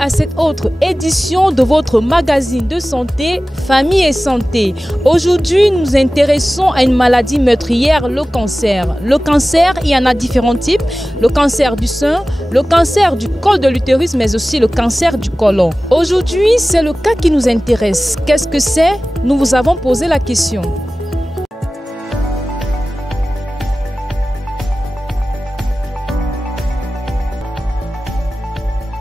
à cette autre édition de votre magazine de santé, Famille et Santé. Aujourd'hui, nous nous intéressons à une maladie meurtrière, le cancer. Le cancer, il y en a différents types. Le cancer du sein, le cancer du col de l'utérus, mais aussi le cancer du côlon. Aujourd'hui, c'est le cas qui nous intéresse. Qu'est-ce que c'est? Nous vous avons posé la question.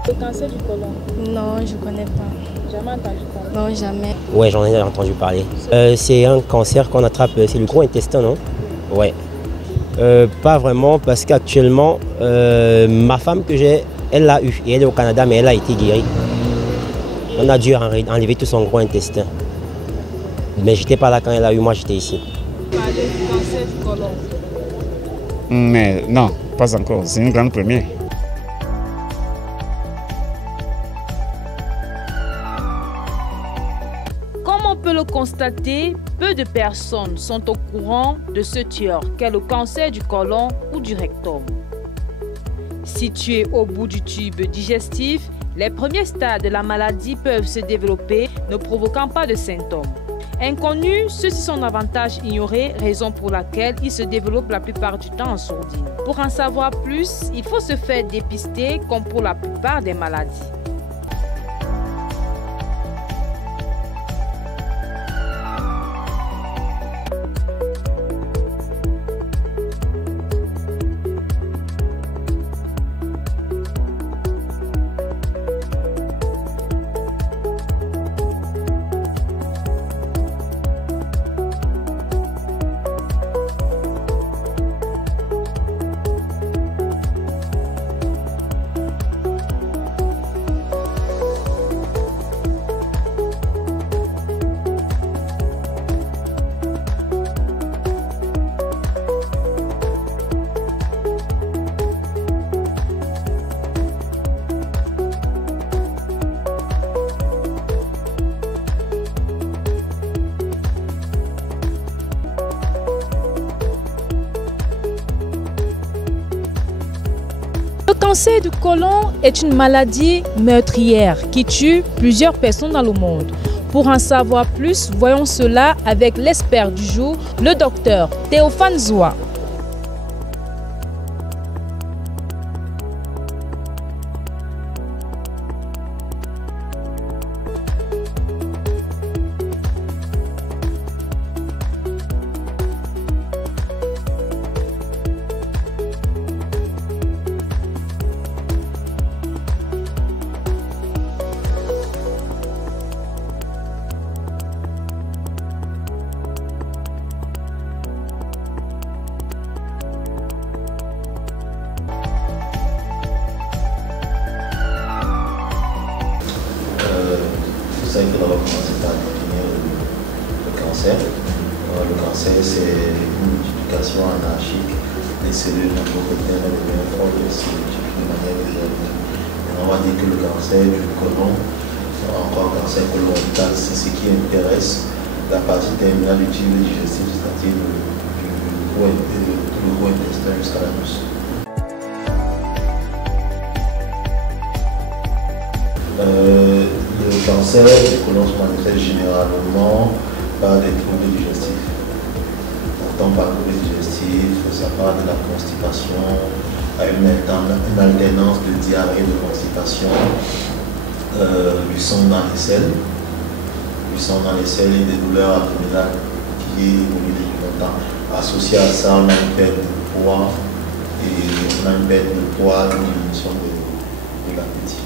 Le cancer du côlon? Non, je ne connais pas. Jamais entendu parler? Non, jamais. Oui, j'en ai entendu parler. C'est un cancer qu'on attrape, c'est le gros intestin, non? Ouais. Pas vraiment, parce qu'actuellement, ma femme que j'ai, elle l'a eu. Et elle est au Canada, mais elle a été guérie. On a dû enlever tout son gros intestin. Mais j'étais pas là quand elle a eu, moi j'étais ici. Parler du cancer du côlon? Mais non, pas encore. C'est une grande première. Comme on peut le constater, peu de personnes sont au courant de ce tueur qu'est le cancer du côlon ou du rectum. Situé au bout du tube digestif, les premiers stades de la maladie peuvent se développer, ne provoquant pas de symptômes. Inconnu, ceux-ci sont davantage ignorés, raison pour laquelle ils se développent la plupart du temps en sourdine. Pour en savoir plus, il faut se faire dépister comme pour la plupart des maladies. Le cancer du côlon est une maladie meurtrière qui tue plusieurs personnes dans le monde. Pour en savoir plus, voyons cela avec l'expert du jour, le docteur Théophane Zoua. Vous savez que nous allons commencer par définir le cancer. Le cancer, c'est une multiplication anarchique des cellules macrophétales de manière forte et de manière désorganisée. On va dire que le cancer du côlon, encore cancer colorectal, c'est ce qui intéresse la partie terminale du tube digestif, c'est-à-dire le gros intestin jusqu'à l'anus. Le cancer du côlon se manifeste généralement par des troubles digestifs. Pourtant, par troubles digestifs, ça part de la constipation, à une alternance de diarrhée, de constipation, du sang dans les selles, et des douleurs abdominales qui évoluent depuis longtemps. Associé à ça, on a une perte de poids, et on a une perte de poids, une diminution de l'appétit.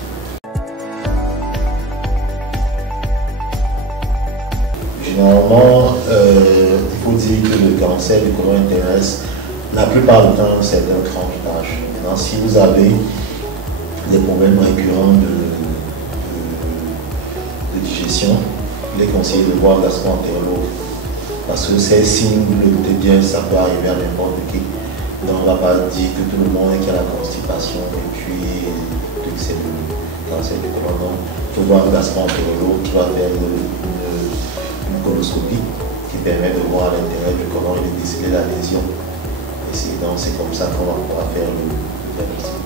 Généralement, il faut dire que le cancer du côlon intéresse la plupart du temps certains tranches d'âge. Maintenant, si vous avez des problèmes récurrents de digestion, il est conseillé de voir le gastro-entérologue parce que ces signes, vous le doutez bien, ça peut arriver à n'importe qui. Donc, on ne va pas dire que tout le monde qui a la constipation et puis que c'est le cancer du côlon. Donc, il faut voir le gastro-entérologue qui va faire une coloscopie qui permet de voir l'intérieur du côlon et de déceler la lésion. Et c'est comme ça qu'on va pouvoir faire le diagnostic.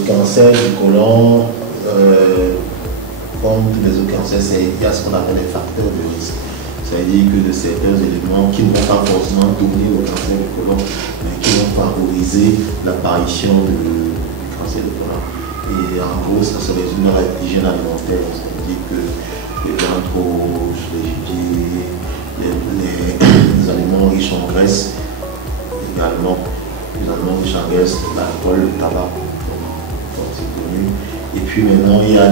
Le cancer du côlon, comme tous les autres cancers, il y a ce qu'on appelle les facteurs de risque. C'est-à-dire que de certains éléments qui ne vont pas forcément donner au cancer du côlon, mais qui vont favoriser l'apparition du cancer du côlon. Et en gros, ça se résume à l'hygiène alimentaire. C'est-à-dire que les viandes rouges, les gibiers, les aliments riches en graisse, également les aliments riches en graisse, l'alcool, le tabac, donc c'est connu. Et puis maintenant, il y a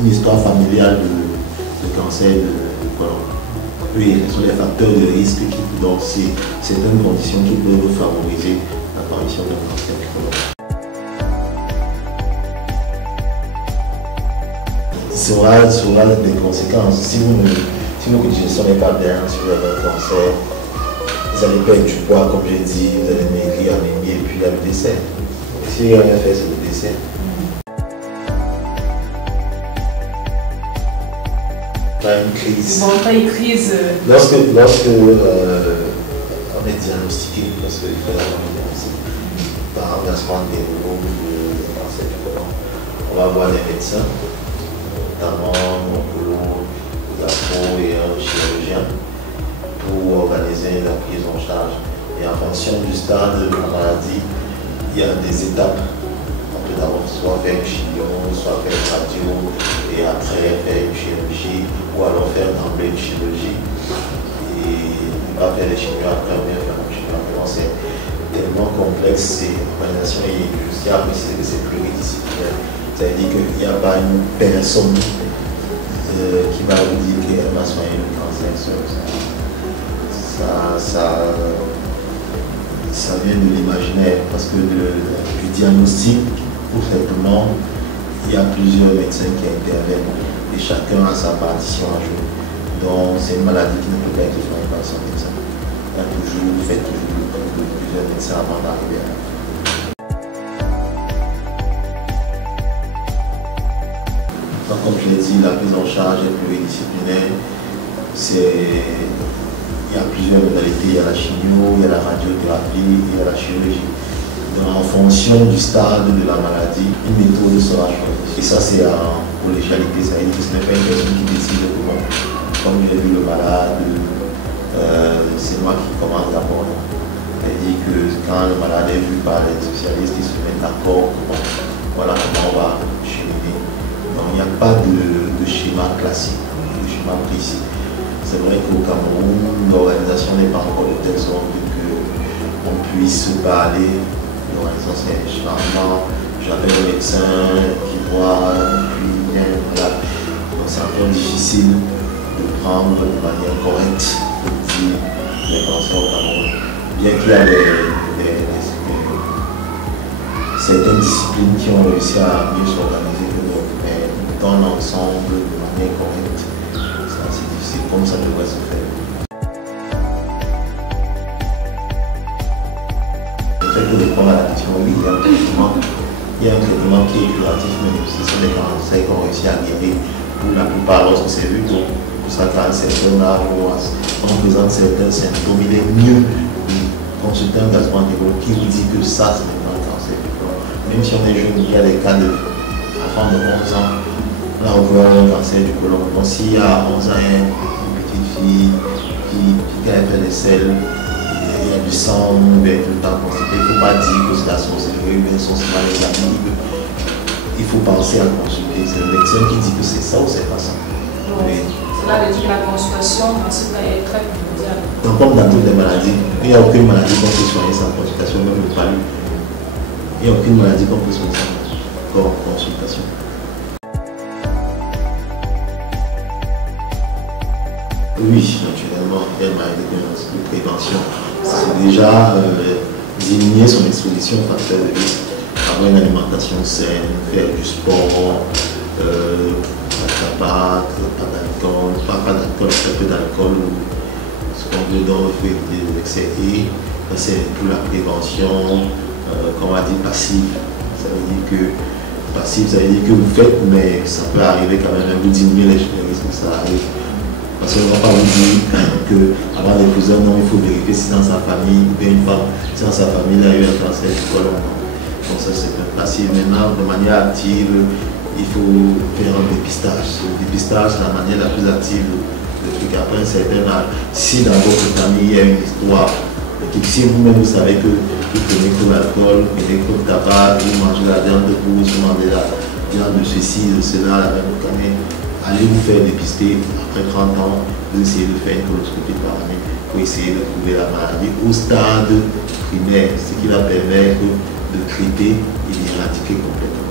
une histoire familiale de cancer du côlon. Oui, ce sont les facteurs de risque qui, donc c'est certaines conditions qui peuvent favoriser l'apparition d'un cancer du côlon. Ça aura des conséquences. Si votre digestion n'est pas bien, si vous avez un cancer, vous allez perdre du poids, comme j'ai dit, vous allez maigrir, anémie, et puis il y a le décès. Si il n'y a rien fait, c'est le décès. Une crise. Bon, pas une crise. Lorsque on est diagnostiqué, parce qu'il faut avoir un diagnostic par remplacement des neurones de cancer du côlon, on va voir des médecins, notamment un oncologue, la peau et un chirurgien, pour organiser la prise en charge. Et en fonction du stade de la maladie, il y a des étapes. On peut d'abord soit faire une chimio, soit faire une radio, et après faire une chirurgie, ou alors faire d'emblée une chirurgie. Et ne pas faire les chimios après, bien faire une chimio après. C'est tellement complexe, c'est l'organisation est industrielle, mais c'est pluridisciplinaire. C'est-à-dire qu'il n'y a pas une personne qui va vous dire qu'elle va soigner le cancer seul. Ça vient de l'imaginaire, parce que du diagnostic au traitement, il y a plusieurs médecins qui interviennent et chacun a sa partition à jouer. Donc c'est une maladie qui ne peut pas être soignée par son médecin. Il y a toujours, fait toujours plusieurs médecins avant d'arriver à donc, comme je l'ai dit, la prise en charge est pluridisciplinaire. Il y a plusieurs modalités, il y a la chimio, il y a la radiothérapie, il y a la chirurgie. Donc, en fonction du stade de la maladie, une méthode sera choisie. Et ça, c'est en collégialité, ça veut dire que ce n'est pas une personne qui décide comment. Comme j'ai vu le malade, c'est moi qui commence d'abord. C'est-à-dire que quand le malade est vu par les spécialistes, ils se mettent d'accord, voilà comment on va cheminer. Donc, il n'y a pas de schéma classique, de schéma précis. C'est vrai qu'au Cameroun, l'organisation n'est pas encore de telle sorte qu'on puisse se parler. L'organisation, c'est généralement, j'appelle le médecin qui voit, puis bien, voilà. Donc c'est un peu difficile de prendre de manière correcte les cancers au Cameroun. Bien qu'il y a certaines disciplines qui ont réussi à mieux s'organiser que d'autres, mais dans l'ensemble, de manière correcte, c'est assez difficile, comme ça devrait se faire. Le fait de répondre à la question, oui, il y a un traitement qui est curatif, mais ce sont des cancers qu'on réussit à guérir pour la plupart lorsque c'est vu pour ça qu'à un certain âge ou on présente certains symptômes, il est mieux de consulter un gastroentérologue qui vous dit que ça, c'est un cancer. Même si on est jeune, il y a des cas d'enfants de 11 ans, là on voit un cancer du côlon. Donc s'il y a 11 ans, une petite fille qui a fait des selles, il y a du sang, mais tout le temps constipé, il ne faut pas dire que c'est la sorcellerie, mais son mal examiné. Il faut penser à consulter. C'est le médecin qui dit que c'est ça ou c'est pas ça. Oui. Cela veut dire que la consultation, dans ce cas, est très primordiale. Donc comme dans toutes les maladies, il n'y a aucune maladie qu'on peut soigner sans consultation, même le palud. Il n'y a aucune maladie qu'on peut soigner sans consultation. Oui, naturellement, il y a une maladie de prévention. C'est déjà diminuer son exposition aux facteurs de risque, avoir une alimentation saine, faire du sport, pas de tabac, pas d'alcool, très peu d'alcool, ce qu'on veut donc éviter l'excès. Et c'est pour la prévention, comme on a dit, passive. Ça veut dire que passive, ça veut dire que vous faites, mais ça peut arriver quand même, vous diminuer les risques que ça arrive. Parce qu'on ne va pas vous dire qu'avant d'épouser un homme, il faut vérifier si dans sa famille, ou bien une femme, si dans sa famille, il y a eu un cancer du côlon. Donc ça, c'est un passif. Maintenant, de manière active, il faut faire un dépistage. Le dépistage, c'est la manière la plus active de truc. Après un certain âge, si dans votre famille, il y a une histoire, si vous-même vous savez que vous prenez trop l'alcool, vous prenez trop le tabac, vous mangez la viande de pousse, vous mangez la viande de ceci, de cela, la viande de canne, allez vous faire dépister. Après 30 ans, vous essayez de faire une coloscopie par année pour essayer de trouver la maladie au stade primaire, ce qui va permettre de traiter et d'éradiquer complètement.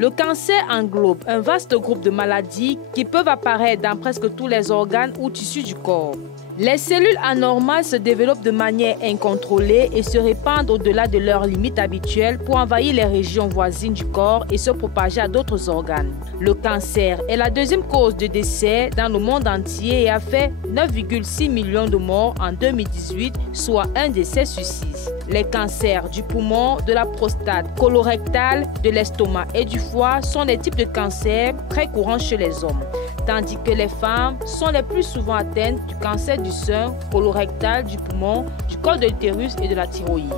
Le cancer englobe un vaste groupe de maladies qui peuvent apparaître dans presque tous les organes ou tissus du corps. Les cellules anormales se développent de manière incontrôlée et se répandent au-delà de leurs limites habituelles pour envahir les régions voisines du corps et se propager à d'autres organes. Le cancer est la deuxième cause de décès dans le monde entier et a fait 9,6 millions de morts en 2018, soit un décès sur 6. Les cancers du poumon, de la prostate, colorectal, de l'estomac et du foie sont des types de cancers très courants chez les hommes, tandis que les femmes sont les plus souvent atteintes du cancer du sein, colorectal, du poumon, du col de l'utérus et de la thyroïde.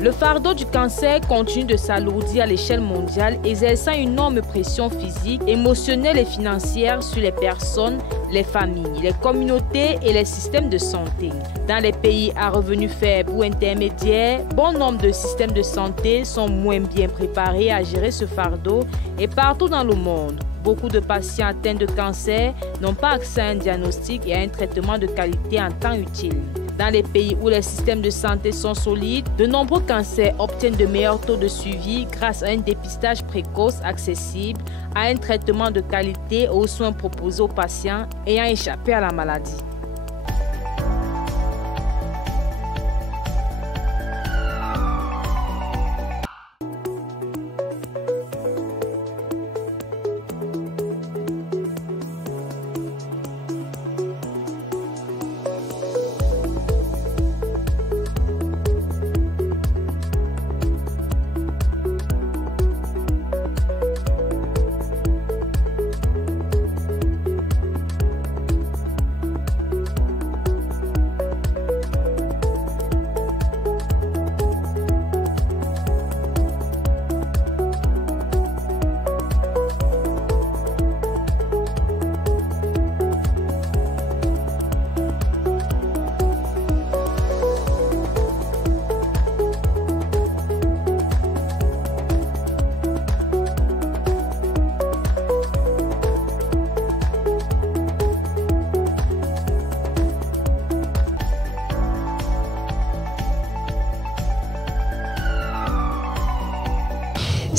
Le fardeau du cancer continue de s'alourdir à l'échelle mondiale, exerçant une énorme pression physique, émotionnelle et financière sur les personnes, les familles, les communautés et les systèmes de santé. Dans les pays à revenus faibles ou intermédiaires, bon nombre de systèmes de santé sont moins bien préparés à gérer ce fardeau et partout dans le monde, beaucoup de patients atteints de cancer n'ont pas accès à un diagnostic et à un traitement de qualité en temps utile. Dans les pays où les systèmes de santé sont solides, de nombreux cancers obtiennent de meilleurs taux de suivi grâce à un dépistage précoce accessible, à un traitement de qualité et aux soins proposés aux patients ayant échappé à la maladie.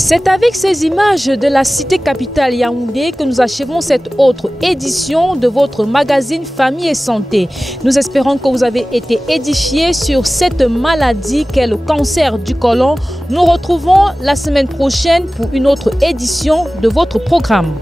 C'est avec ces images de la cité capitale Yaoundé que nous achevons cette autre édition de votre magazine Famille et Santé. Nous espérons que vous avez été édifiés sur cette maladie qu'est le cancer du côlon. Nous retrouvons la semaine prochaine pour une autre édition de votre programme.